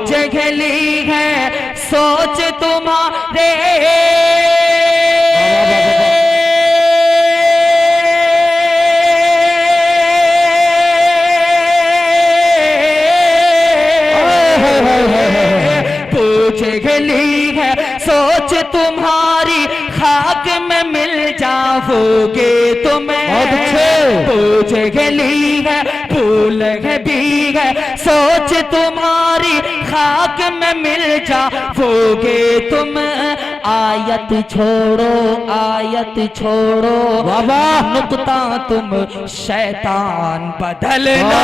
पूछ गली है सोच तुम्हारे, पूछ गली है सोच तुम्हारी, खाक में मिल जाओगे तुम्हें। पूछ गली है फूल है भी है सोच तुम्हारी, खाक में मिल जाओगे तुम। आयत छोड़ो बाबा, नुक्ता तुम शैतान बदलना।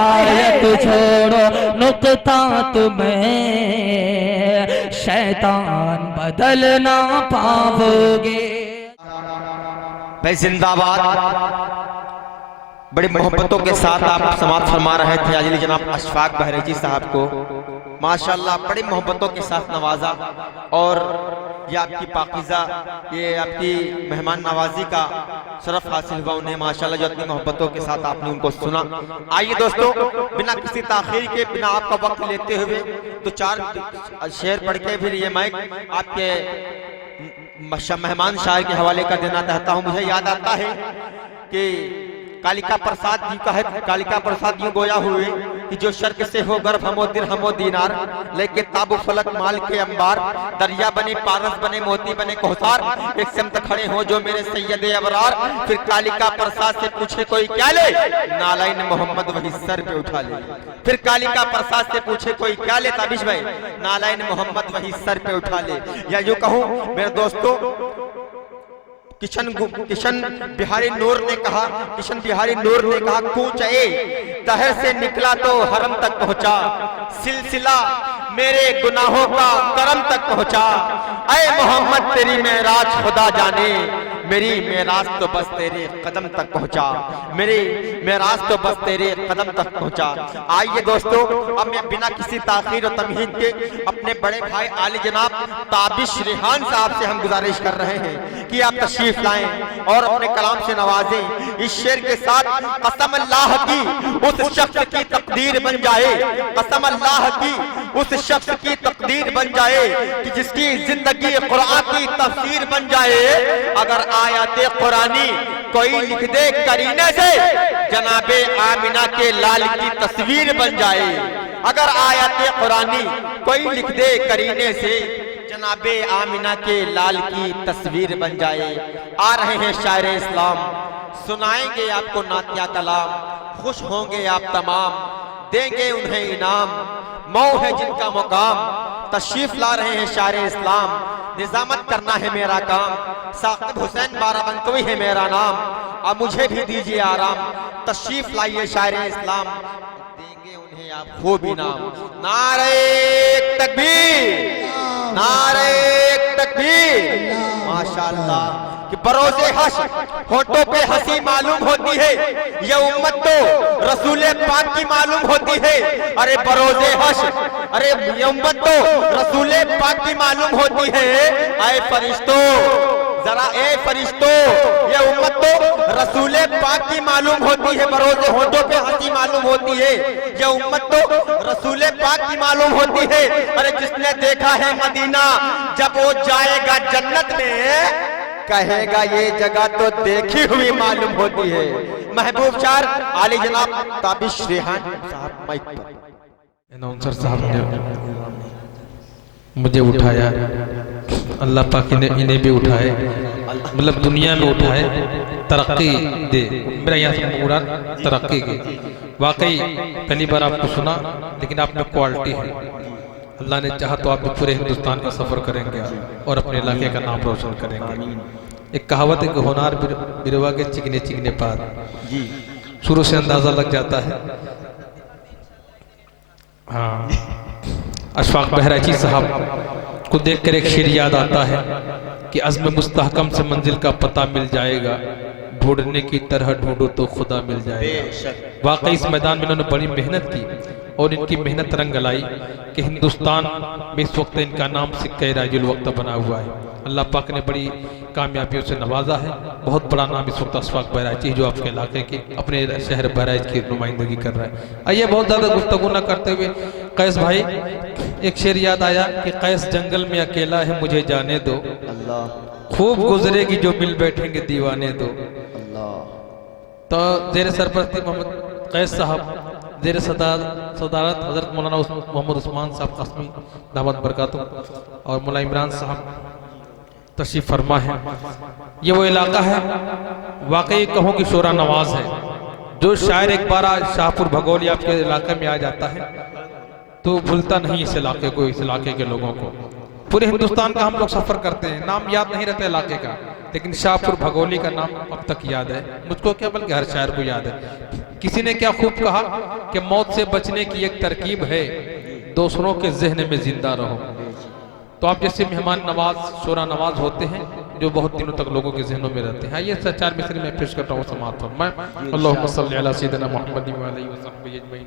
आयत छोड़ो नुक्ता तुम्हें शैतान बदल ना पाओगे। भाई जिंदाबाद। बड़ी मोहब्बतों के साथ आप समाप्त फरमा रहे थे आजिली जनाब अशफाक बहरेची साहब को, माशाल्लाह बड़ी मोहब्बतों के साथ नवाजा। और ये आपकी पाकीज़ा, ये आपकी मेहमान नवाजी का शरफ हासिल हुआ उन्हें, माशाल्लाह जो इतनी मोहब्बतों के साथ आपने उनको सुना। आइए दोस्तों, बिना किसी ताखीर के, बिना आपका वक्त लेते हुए तो 4 शेर पढ़ के फिर ये माइक आपके मेहमान शायर के हवाले कर देना चाहता हूँ। मुझे याद आता है कि कालिका प्रसाद जी का है, कालिका प्रसाद यूं गोया हुए कि जो शर्क से हो गर्भ हमो दिरहमो दीनार, लेके ताबु फलक माल के अंबार, दरिया बने पारस बने मोती बने कोहसार, एक समत खड़े हो जो मेरे सैयदे अबरार। फिर कालिका प्रसाद से पूछे कोई क्या ले, नालाइन मोहम्मद वही सर पे उठा ले। फिर कालिका प्रसाद से पूछे कोई क्या ले, ताबिश भाई, नालाइन मोहम्मद वही सर पे उठा ले। या यूं कहूं मेरे दोस्तों, किशन बिहारी नूर ने कहा, कूच तहर से निकला तो हरम तक पहुंचा, सिलसिला मेरे गुनाहों का करम तक पहुंचा। ऐ मोहम्मद तेरी मेराज खुदा जाने, मेरी मेराज तो बस तेरे कदम तक पहुंचा, मेरी मेराज तो बस तेरे कदम तक पहुंचा। आइए दोस्तों, अब मैं बिना किसी ताखीर और तमहीद के अपने बड़े भाई आली जनाब ताबिश रेहान साहब से हम गुजारिश कर रहे हैं कि आप तशरीफ लाएं और अपने कलाम से नवाजें। इस शेर के साथ कसम अल्लाह की उस शख्स की तकदीर बन जाए, कसम अल्लाह की उस शख्स की तकदीर बन जाए कि जिसकी जिंदगी कुरान की तफसीर बन जाए। अगर आयते कुरानी कोई लिख दे करीने से, जनाबे आमिना के लाल की तस्वीर बन जाए। अगर आयते कुरानी कोई लिख दे करीने से, जनाबे आमिना के लाल की तस्वीर बन जाए। आ रहे हैं शायर इस्लाम, सुनाएंगे आपको नातिया कलाम, खुश होंगे आप तमाम, देंगे उन्हें इनाम, मऊ है जिनका मुकाम। तशरीफ ला रहे हैं शायर इस्लाम, निजामत करना है मेरा काम, साकिब हुसैन बाराबंकवी है मेरा नाम, अब मुझे भी दीजिए आराम। तशरीफ लाइए शायर इस्लाम, देंगे उन्हें आप खूब इनाम। नारे तकबीर, नारे तकबीर। माशाअल्लाह कि बरोज़े हश्र होठों पे हंसी मालूम होती है, ये उम्मत तो रसूले पाक की मालूम होती है। अरे बरोज़े हश्र, अरे ये उम्मत तो रसूले पाक की मालूम होती है। ऐ फरिश्तों जरा, ए फरिश्तों, ये उम्मत तो रसूले पाक की मालूम होती है। बरोज़े होठों पे हंसी मालूम होती है, ये उम्मत तो रसूले पाक की मालूम होती है। अरे जिसने देखा है मदीना, जब वो जाएगा जन्नत में, कहेगा ये जगह तो देखी हुई मालूम होती है। महबूब शार आली जनाब ताबिश रेहान साहब माइक पर। अनाउंसर साहब ने मुझे उठाया, अल्लाह पाक ने इन्हें भी उठाए, मतलब दुनिया में उठाए, तरक्की दे। मेरा यहाँ से पूरा तरक्की की, वाकई पहली बार आपको सुना, लेकिन आप में क्वालिटी है। अल्लाह ने चाहा तो आप भी पूरे हिंदुस्तान का सफर करेंगे और अपने इलाके का नाम रोशन करेंगे। एक कहावत है कि होनार बिरवा के चिकने चिकने पार जी, शुरू से अंदाजा लग जाता है। हाँ, अशफाक बहराची साहब को देखकर एक शेर याद आता है कि अज़्म मुस्तहकम से मंजिल का पता मिल जाएगा, ढूंढने की तरह ढूंढो तो खुदा मिल जाएगा। वाकई इस मैदान में इन्होंने बड़ी मेहनत की और इनकी मेहनत रंग लाई कि हिंदुस्तान में इस वक्त इनका नाम सिक्का राजुल वक्त बना हुआ है। अल्लाह पाक ने बड़ी कामयाबियों से नवाजा है। बहुत बड़ा नाम इस वक्त अशफाक बहराइची जो आपके इलाके के अपने शहर बहराइच की नुमाइंदगी कर रहा है। आइए बहुत ज़्यादा गुफ्तगू न करते हुए कैस भाई, एक शेर याद आया कि कैस जंगल में अकेला है मुझे जाने दो, खूब गुजरेगी जो मिल बैठेंगे दीवाने दो। तो जेर सरपरस्ती मोहम्मद कैस साहब, जेर सदारत हजरत मौलाना मोहम्मद उस्मान साहब कासमी दामद बरकातुहू और मौलाना इमरान साहब तशरीफ फरमा है। ये वो इलाका है वाकई कहूँ कि शोरा नवाज है। जो शायर एक बार शाहपुर भगोली आपके इलाके में आ जाता है तो भूलता नहीं इस इलाके को, इस इलाके के लोगों को। पूरे हिंदुस्तान का हम लोग सफर करते हैं, नाम याद नहीं रहता इलाके का, लेकिन शाहपुर भगोली का नाम अब तक याद है मुझको, क्या बल्कि हर शायर को याद है। किसी ने क्या खूब कहा कि मौत से बचने की एक तरकीब है, दूसरों के जहन में जिंदा रहो। तो आप जैसे मेहमान नवाज शोरा नवाज होते हैं जो बहुत दिनों तक लोगों के जहनों में रहते हैं। ये 4 मिसरे में पेश करता हूँ समाप्त मैं। अल्लाहुम्मा सल्ली अला सय्यिदिना मुहम्मदिन व आलिहि व सहबिहि अजमईन।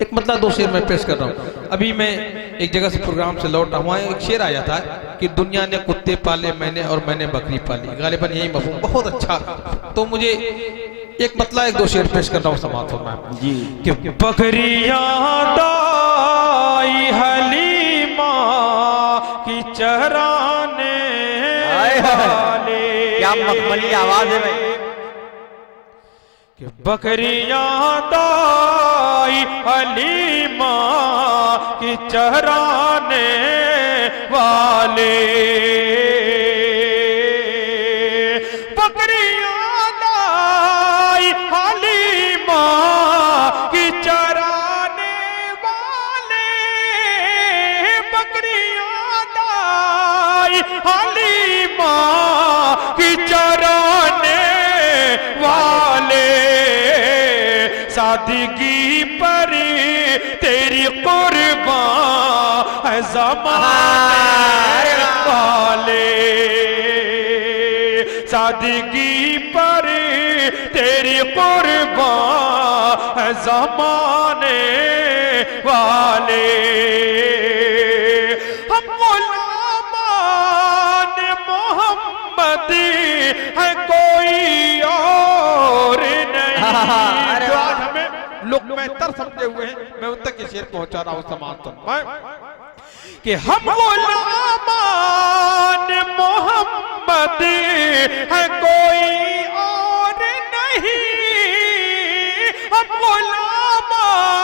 एक मतलब 2 शेर मैं पेश कर रहा हूँ। अभी मैं एक जगह से प्रोग्राम से लौटा हुआ, एक शेर आया था कि दुनिया ने कुत्ते पाले मैंने और मैंने बकरी पाली, गालिबन यही मफहूम बहुत अच्छा। तो मुझे एक मतलब 1-2 शेर पेश कर रहा हूँ समाप्त हो मैं जी कि बकरियां दाई हलीमा की चराने वाले, क्या मखमली आवाज है भाई। कि बकरियां दाई हलीमा की चराने वाले, बकरियां दाई हलीमा की चराने वाले, बकरियां दाई हलीमा की चराने वाले, सादगी पर तेरी कुर्बान है ज़माने वाले, सादगी पर तेरी कुर्बान है ज़माने वाले। हम गुलामान मोहम्मदी है कोई और नहीं। जो आज हमें लोग बेहतर समझे हुए हैं, मैं उन तक ये शेर पहुंचा रहा हूं समाप्त मैं कि हम गुलामान मोहम्मद है कोई और नहीं, हम गुलामान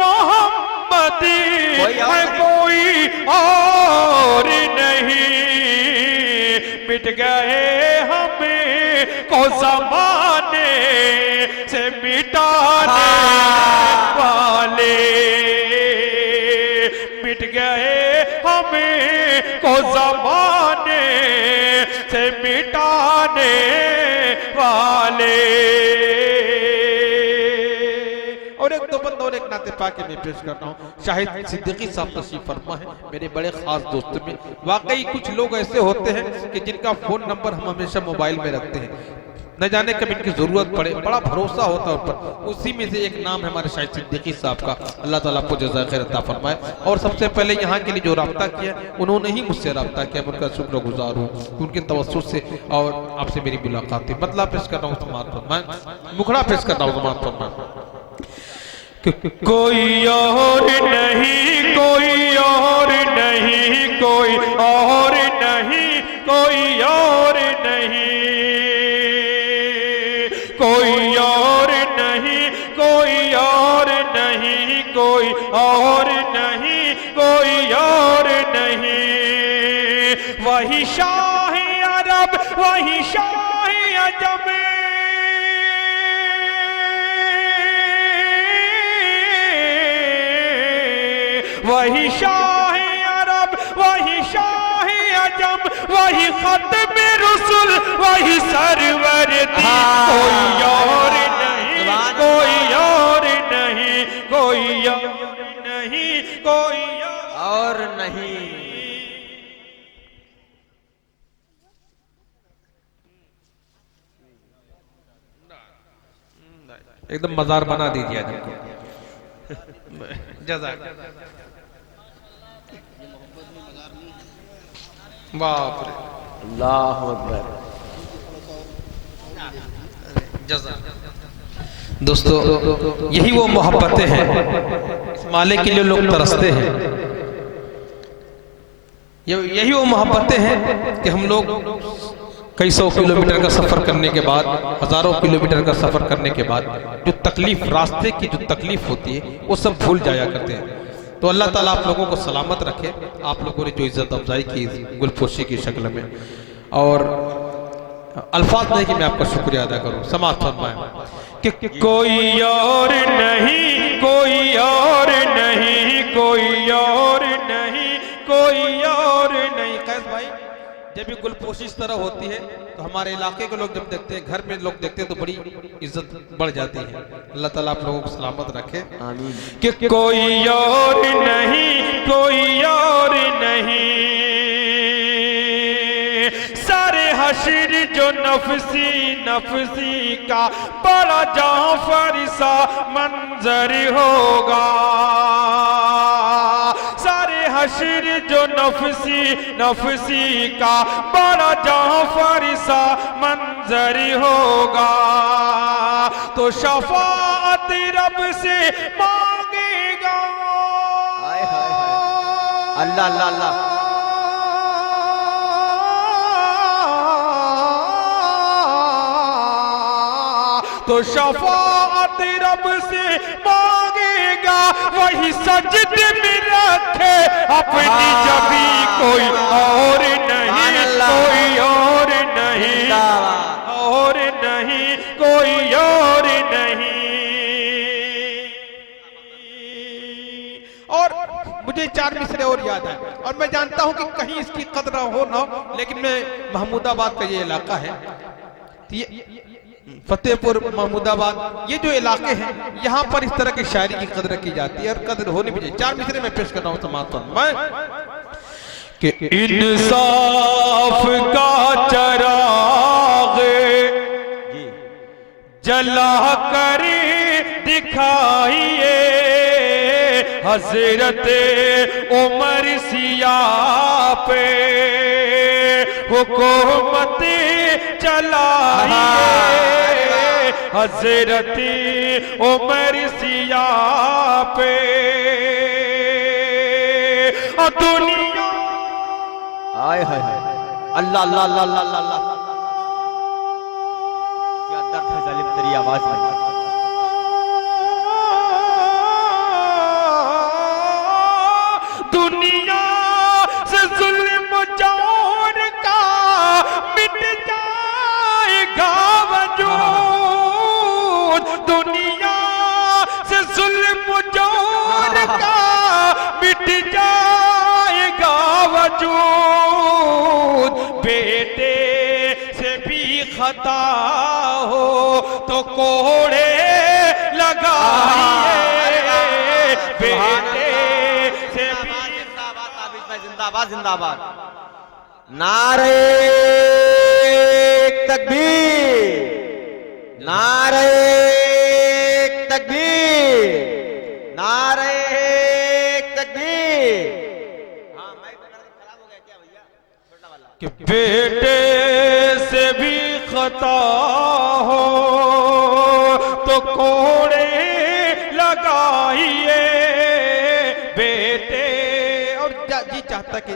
मोहम्मद है कोई और नहीं। मिट गए हमें को ज़माने से मिटाने वाले, मिट गए हमें को ज़माने से मिटाने वाले। और एक दो बंद और एक नाते पाके में पेश करता हूँ। शाहिद सिद्दीकी साहब तशरीफ फरमा है, मेरे बड़े खास दोस्त में। वाकई कुछ लोग ऐसे होते हैं कि जिनका फोन नंबर हम हमेशा मोबाइल में रखते हैं, न जाने कब इनकी जरूरत पड़े, बड़ा भरोसा होता है उन पर। उसी में से एक नाम है हमारे शाहिद सिद्दीकी साहब का, अल्लाह ताला आपको जज़ाए खैर अता फरमाए। और सबसे पहले यहाँ के लिए जो रब्ता किया उन्होंने ही मुझसे रब्ता किया, मैं उनका शुक्रगुजार हूँ। उनके तवस्सुस से और आपसे मेरी मुलाकात है। मतलब पेश कर रहा हूँ समात फरमाए, मुखड़ा पेश कर रहा हूँ समात फरमाए। कोई और नहीं, कोई और नहीं, कोई और नहीं, कोई और नहीं, कोई और नहीं, कोई और नहीं, कोई और नहीं, कोई और नहीं। वही शाह अरब, वही शाह अजम, वही शाह अरब, वही शाह अजम, वही खत्म रसूल, वही सरवर दी। कोई और नहीं, कोई और नहीं, कोई और नहीं, कोई और नहीं। एकदम मजार बना दीजिए हमको। जज़ाक बाप रे, अल्लाह अकबर। दोस्तों यही वो मोहब्बतें हैं, इस माले के लिए लोग तरसते हैं। यही वो मोहब्बतें हैं कि हम लोग कई सौ किलोमीटर का सफ़र करने के बाद, हज़ारों किलोमीटर का सफ़र करने के बाद जो तकलीफ, रास्ते की जो तकलीफ होती है, वो सब भूल जाया करते हैं। तो अल्लाह ताला आप लोगों को सलामत रखे। आप लोगों ने जो इज़्ज़त अफजाई की गुलपोशी की शक्ल में, और अल्फाज नहीं कि मैं आपका शुक्रिया अदा करूँ। समाज फरमाए कि कोई और नहीं, कोई और नहीं, कोई और नहीं, कोई और नहीं। कैस भाई, जब भी गुलपोशी इस तरह होती है तो हमारे इलाके के लोग जब देखते हैं, घर में लोग देखते हैं तो बड़ी इज्जत बढ़ जाती है। अल्लाह ताला आप लोगों को सलामत रखे, आमीन। कि कोई और नहीं, कोई और नहीं, सारे हश्र जो नफसी नफसी का बड़ा जाफर सा मंजर होगा। सारे हश्र जो नफसी नफसी का बड़ा जाफर सा मंजर होगा। तो शफाअत रब से मांगेगा। हाय हाय हाय, अल्लाह अल्लाह अल्लाह। तो शफाअत रब से मांगेगा, वही सजदे में रखे अपनी जबी, कोई और नहीं, कोई और नहीं, और नहीं, कोई और नहीं। और मुझे 4 मिसरे और याद है, और मैं जानता हूं कि कहीं इसकी कदर हो ना हो, लेकिन मैं महमूदाबाद का ये इलाका है, फतेहपुर महमूदाबाद, ये जो इलाके हैं, यहाँ पर इस तरह की शायरी की कदर की जाती है और कदर होनी भी चाहिए। 4 मिसरे में पेश कर रहा हूँ समाज मैं कि इंसाफ का चराग जला कर दिखाइए, हजरत उमर सिया पे हुकूमत चलाइए, हजरत उमर सिया पे। दुनिया हाय हाय हाय, अल्लाह अल्लाह अल्लाह अल्लाह अल्लाह। क्या दर्द है जालिम तेरी आवाज में। दुनिया से जुल्म जौर का मिट जाएगा वजूद। दुनिया से जुल्म जौर का मिट जाएगा वजूद। बेटे से भी खता हो तो कोड़े लगाइए, बेटे से भी। जिंदाबाद जिंदाबाद, नारे तकबीर, नारे तकबीर, नारे तकबीर। हाँ माइक खराब हो गया क्या भैया, छोटा वाला। कि बेटे से भी खता हो तो कोड़े लगाइए, बेटे। और जी चाहता कि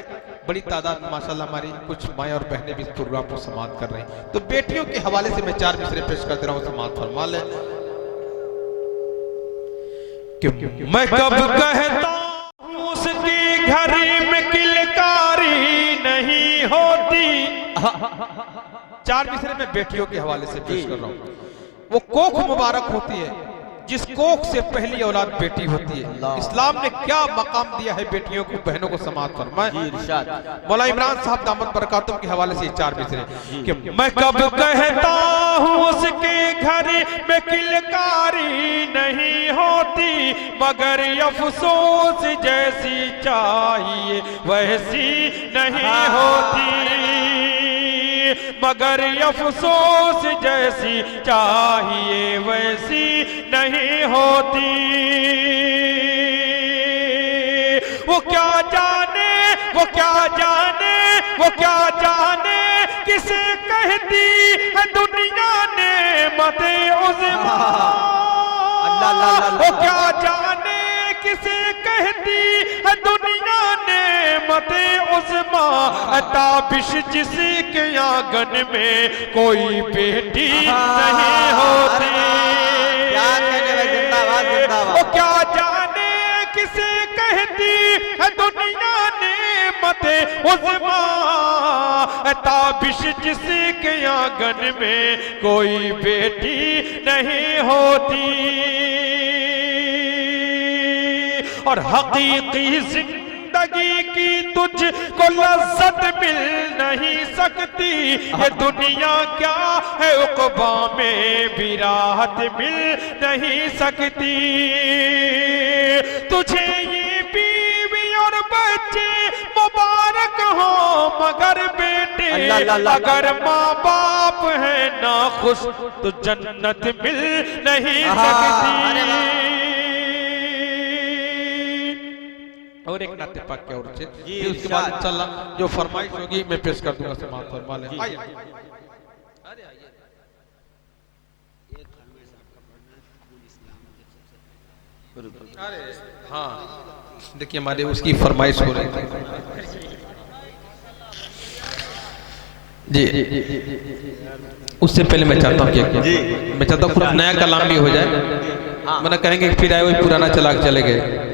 बड़ी तादाद में माशाल्लाह हमारी कुछ माएँ और बहनें भी इस प्रोग्राम को समाप्त कर रही हैं, तो बेटियों के हवाले से मैं 4 मिसरे पेश कर दे रहा हूँ, समाप्त फरमा ले। कि मैं कब कहता हूँ उसकी घर में किलकारी नहीं होती। 4 मिसरे में बेटियों के हवाले से पेश कर रहा हूँ। वो कोख मुबारक होती है जिस कोख से पहली औलाद बेटी होती है। इस्लाम ने क्या मकाम दिया है बेटियों को, बहनों को समाप्त फरमाए। मौला इमरान साहब दामद बरकातुम के हवाले से 4 मिसरे कि मैं कब कहता हूँ उसके घर में किलकारी नहीं होती, मगर अफसोस जैसी चाहिए वैसी नहीं होती, मगर अफसोस जैसी चाहिए वैसी नहीं होती। वो क्या जाने, वो क्या जाने, वो क्या जाने किसे कहती है दुनिया ने मते उज़्मा। वो क्या जाने किसे कहती है दुनिया ने मते उज़्मा। ताबिश जिसके आंगन में कोई बेटी नहीं होती। वो क्या जाने किसे कहती है दुनिया ने मते उज़्मा। ताबिश जिसके आंगन में कोई बेटी नहीं होती। और हकीकी जिंदगी की तुझको लज्जत मिल नहीं सकती। ये दुनिया क्या है उक़बा में भी राहत मिल नहीं सकती। तुझे ये बीवी और बच्चे मुबारक हो मगर बेटे अगर माँ बाप है ना खुश तो जन्नत मिल नहीं सकती। और एक नाते पाक के और फिर उसके बाद इंशाअल्लाह जो फरमाइश होगी मैं पेश कर दूंगा। समाअत फरमा लें। अरे हाँ देखिए हमारे उसकी फरमाइश हो रही है जी। उससे पहले मैं चाहता हूँ कि मैं चाहता हूँ कुछ नया कलाम भी हो जाए। मैंने कहेंगे फिर आए वही पुराना चला के चले गए।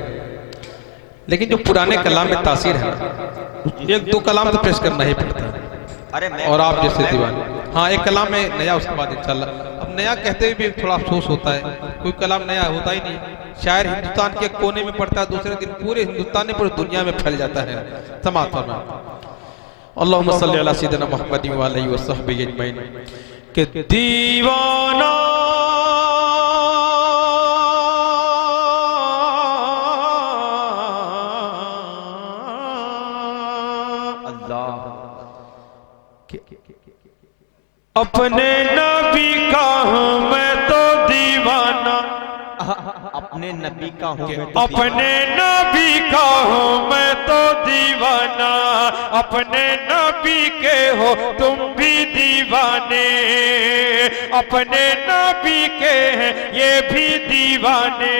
लेकिन जो पुराने कलाम में तासीर है एक दो कलाम तो पेश करना ही पड़ता है। और आप जैसे दीवाने हाँ एक कलाम में नया उसके बाद इंशाअल्लाह। अब नया कहते हुए भी थोड़ा अफसोस होता है कोई कलाम नया होता ही नहीं। शायर हिंदुस्तान के कोने में पड़ता है दूसरे दिन पूरे हिंदुस्तान में पूरी दुनिया में फैल जाता है। समाअत फरमा अल्लाहुम्मा सल्ली अला सय्यिदिना मुहम्मद व आलिहि व सहबिहि अजमईन के दीवाना अपने नबी का हूँ मैं तो दीवाना। अपने नबी का हूँ अपने नबी का हूँ मैं तो दीवाना। अपने नबी के हो तुम भी दीवाने। अपने नबी के हैं ये भी दीवाने।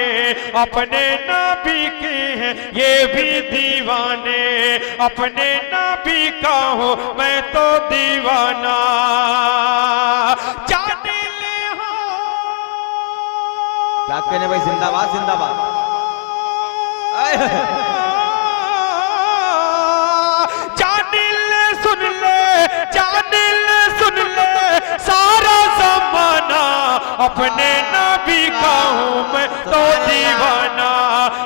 अपने नबी के हैं ये भी दीवाने। अपने नबी का हूँ मैं तो दीवाना। जाने ले हो क्या कहने भाई जिंदाबाद जिंदाबाद। सारा ज़माना अपने नबी का हूँ मैं तो दीवाना।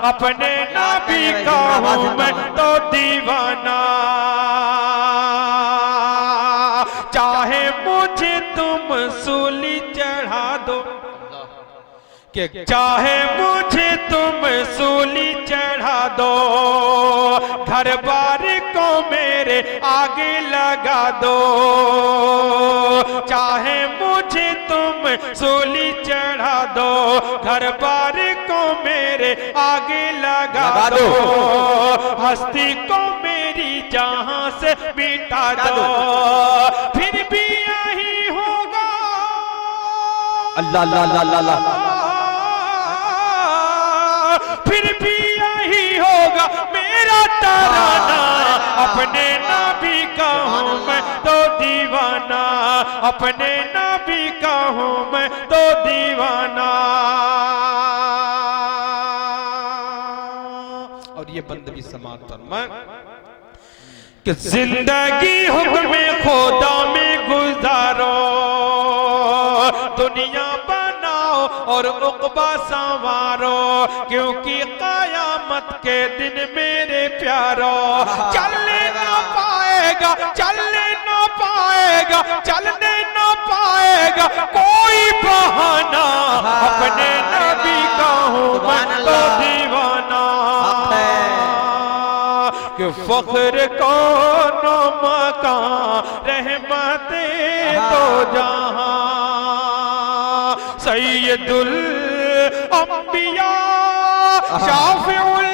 अपने नबी का हूँ मैं तो दीवाना। चाहे मुझे तुम सूली चढ़ा दो कि चाहे मुझे तुम सूली चढ़ा दो। घर बार को मेरे आगे लगा दो। चाहे मुझे तुम सूली चढ़ा दो। घर बार को मेरे आगे लगा दो। हस्ती को मेरी जहां से मिटा दो। फिर भी यही होगा अल्लाह अल्लाह अल्लाह अल्लाह। फिर भी यही होगा मेरा तराना। अपने नबी का हूँ मैं तो दीवाना। अपने नबी का हूँ मैं तो दीवाना। और ये बंदगी समाअत फरमा कि जिंदगी हुक्म खुदा में गुजारो। दुनिया बनाओ और उक़बा संवारो। क्योंकि क़यामत के दिन मेरे प्यारो चलने ना पाएगा चलने ना पाएगा चलने ना पाएगा कोई बहाना। अपने नबी का हूँ मैं तो दीवाना। कि फख्र को नो मकान रहमते तो जहां सैयदुल अंबिया शाफिउल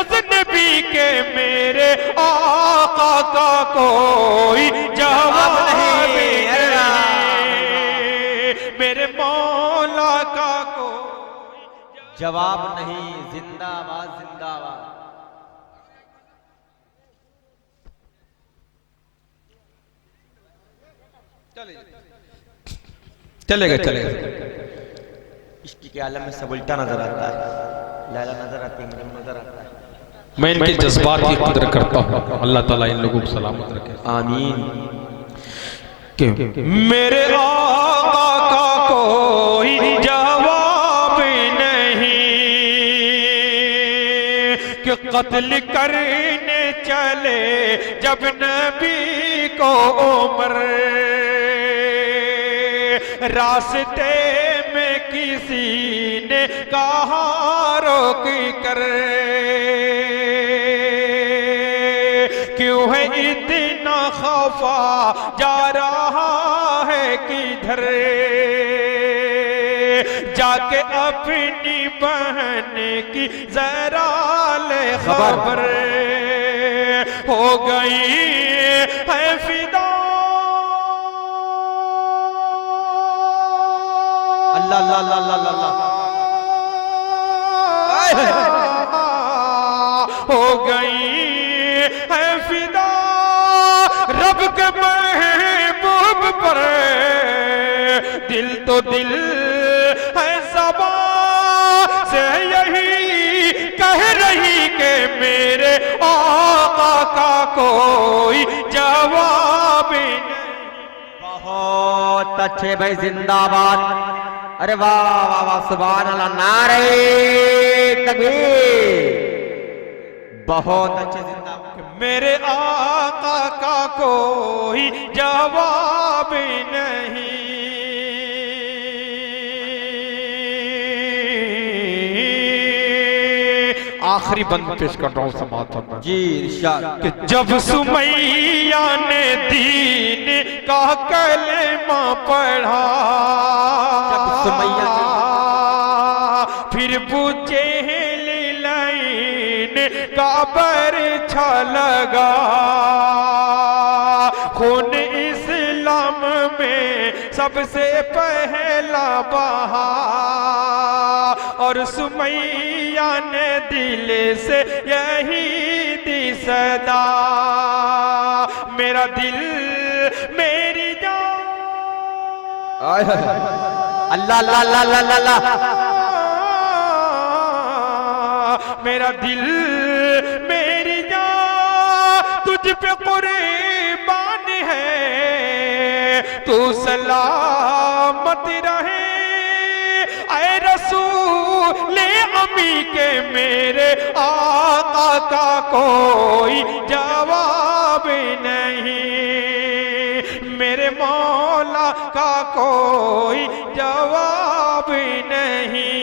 मुज़न्नबी के मेरे आका का कोई जवाब नहीं, मेरे मौला का कोई जवाब नहीं। जिंदाबाद जिंदाबाद। चलेगा चलेगा। इश्क के आलम में सब उल्टा नजर आता है। लैला नजर आती है, मजनू नजर आता है। मैं इनके जज्बात की कदर करता हूँ। अल्लाह ताला इन लोगों को सलामत रखे। आमीन। मेरे आका का कोई जवाब नहीं कि कत्ल करने चले जब नबी को उमर, रास्ते में किसी ने कहा रोक कर, क्यों है इतना खफा जा रहा है किधर, जाके अपनी बहन की जरा ले खबर, हो गई है फिदा। अल्लाह अल्लाह अल्लाह अल्लाह अल्लाह। हो गई है फिदा रब के महबूब पर, दिल तो दिल है ज़बां से यही कह रही कि मेरे आका का कोई जवाब नहीं। बहुत अच्छे भाई, जिंदाबाद। अरे वाह वाह वाह, सुभान अल्लाह, नारे तकबीर। बहुत अच्छे, जिंदाबाद। मेरे आका का कोई जवाब नहीं। आखिरी बंद पेश कर रहा हूं समातन में जी इरशाद। कि जब सुमैया ने दीन का कलमा पढ़ा, जब सुमैया फिर पूछे लाइन का बरछा लगा, खून इस्लाम में सबसे पहला बहा, और सुमैया ने दिल से यही दी सदा, मेरा दिल मेरी जान। अल्लाह अल्लाह अल्लाह अल्लाह अल्लाह। मेरा दिल मेरी जान तुझ पे कुर्बान है, तू सलामत रहे ऐ रसूल अमी के मेरे आका का कोई जवाब नहीं, मेरे मौला का कोई जवाब नहीं।